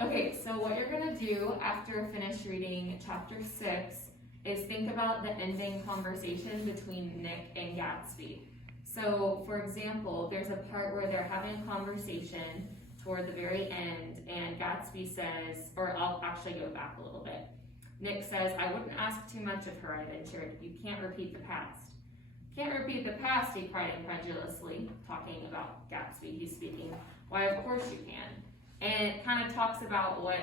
Okay, so what you're gonna do after finish reading chapter 6 is think about the ending conversation between Nick and Gatsby. So, for example, there's a part where they're having a conversation toward the very end, and Gatsby says, or I'll actually go back a little bit. Nick says, "I wouldn't ask too much of her," I ventured. "You can't repeat the past." "Can't repeat the past," he cried incredulously, talking about Gatsby. He's speaking. "Why, of course you can." And it kind of talks about what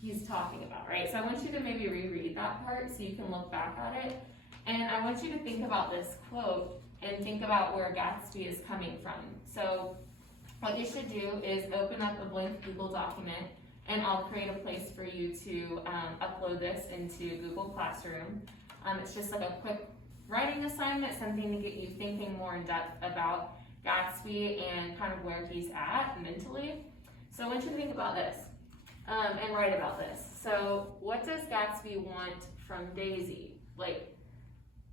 he's talking about, right? So I want you to maybe reread that part so you can look back at it. And I want you to think about this quote and think about where Gatsby is coming from. So what you should do is open up a blank Google document, and I'll create a place for you to upload this into Google Classroom. It's just like a quick writing assignment, something to get you thinking more in depth about Gatsby and kind of where he's at mentally. So I want you to think about this and write about this. So what does Gatsby want from Daisy? Like,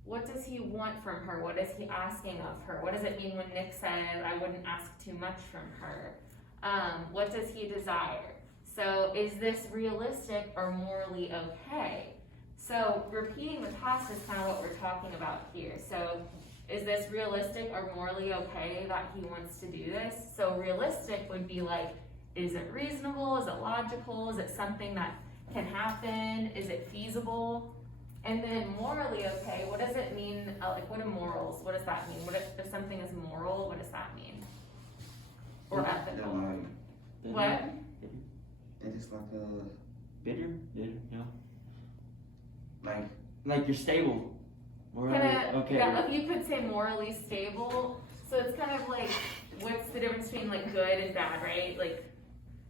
what does he want from her? What is he asking of her? What does it mean when Nick said, "I wouldn't ask too much from her"? What does he desire? So is this realistic or morally okay? So repeating the past is kind of what we're talking about here. So is this realistic or morally okay that he wants to do this? So realistic would be like, is it reasonable? Is it logical? Is it something that can happen? Is it feasible? And then morally okay, what does it mean? Like, what are morals? What does that mean? What if something is moral, what does that mean? Or ethical? What? It is like a bitter, yeah. like you're stable. Okay. Yeah, like you could say morally stable. So it's kind of like, what's the difference between like good and bad, right? Like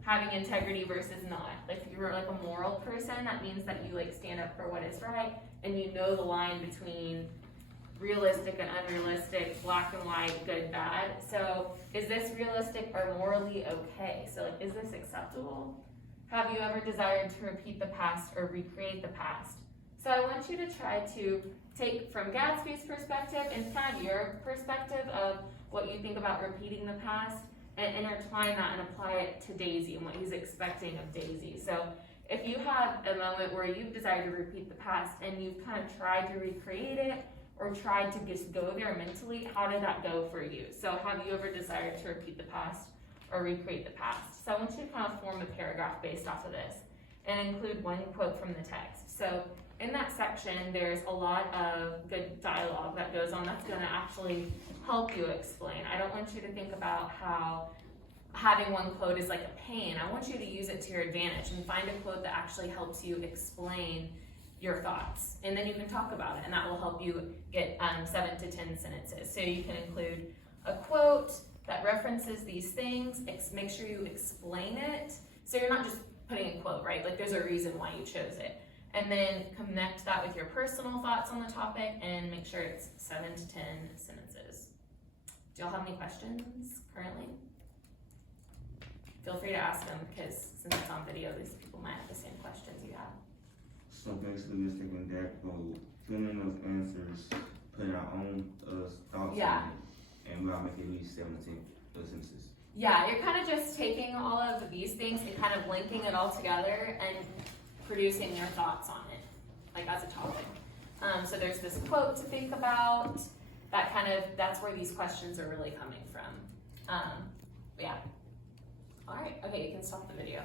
having integrity versus not. Like if you're like a moral person, that means that you like stand up for what is right, and you know the line between realistic and unrealistic, black and white, good, bad. So is this realistic or morally okay? So like, is this acceptable? Have you ever desired to repeat the past or recreate the past? So I want you to try to take from Gatsby's perspective and kind of your perspective of what you think about repeating the past, and intertwine that and apply it to Daisy and what he's expecting of Daisy. So if you have a moment where you've desired to repeat the past and you've kind of tried to recreate it or tried to just go there mentally, how did that go for you? So have you ever desired to repeat the past or recreate the past? So I want you to kind of form a paragraph based off of this and include one quote from the text. So in that section, there's a lot of good dialogue that goes on that's going to actually help you explain. I don't want you to think about how having one quote is like a pain. I want you to use it to your advantage and find a quote that actually helps you explain your thoughts. And then you can talk about it, and that will help you get 7 to 10 sentences. So you can include a quote that references these things, make sure you explain it. So you're not just putting a quote, right? Like there's a reason why you chose it. And then connect that with your personal thoughts on the topic and make sure it's 7 to 10 sentences. Do y'all have any questions currently? Feel free to ask them, because since it's on video, these people might have the same questions you have. So basically we're taking that quote, filling in those answers, putting our own thoughts Yeah. on it, and we'll make at least 7 to 10 sentences. Yeah, you're kind of just taking all of these things and kind of linking it all together and producing your thoughts on it, like as a topic. So there's this quote to think about. That's where these questions are really coming from. Yeah. All right, okay, you can stop the video.